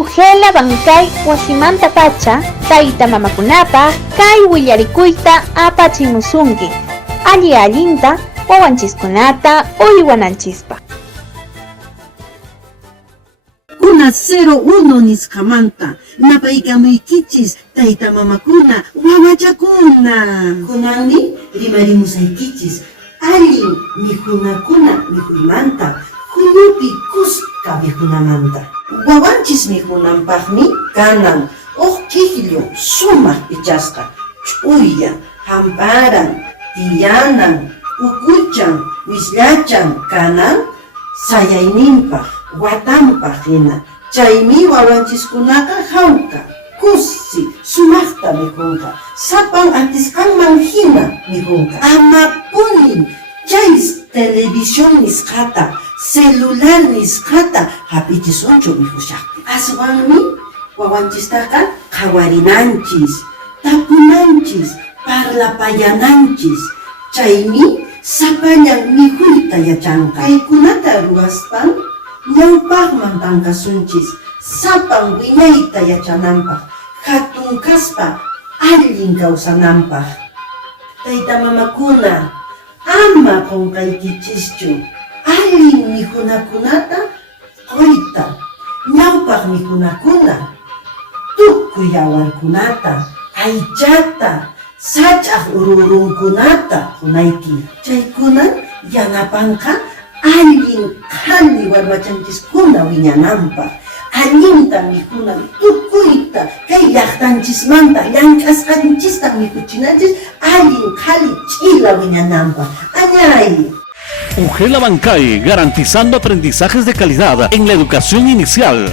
Ujela bancay wasimanta pacha, tayta mamakunapa, kay willarikuyta apachimusunki. Allinta wawanchiskunata uywananchispa. Kuna 01 nisqamanta napaykamuykichis tayta mamakuna wawachakuna. Kunanmi rimarimusaykichis allin mikhunakuna mikhunmanta khullupi kuska mikhunamanta. Wawanchis mikhunanpaqmi kanan kiqllu sumaq ichasqa ch'uya, hamparan, tiyanan, ukuchan, wislachan kanan sayayninpaq, watanpaq hina. Chaymi wawanchiskunaqa hawka, kusi, sumaqta mikhunqa, sapan atisqanman hina mikhunqa. Amapunin chay televisión nisqata, celular nisqata hapichisunchu mikhusaqpi. Aswanmi wawanchistaqa qhawarinanchis, tapunanchis, parlapayananchis. Chaymi sapañan mikhuyta yachanqa. Kaykunata ruwaspan ñawpaqman tankasunchis, sapan wiñayta yachananpaq, hatun kaspa allin kawsananpaq. Tayta mamakuna, ama qunqaykichischu allin mikhunakunata qoyta, ñawpaq mikhunakuna, tukuy yawarkunata, aychata, sach'aq ururunkunata qunayki. Chaykunan yanapanqa allin qhali warmachanchiskuna wiñananpaq, allinta mikhunan tukuyta kay llaqtanchismanta llank'asqanchista mikhuchinanchis allin qhali ch'ila wiñananpaq. Añay. Ujela Bancay, garantizando aprendizajes de calidad en la educación inicial.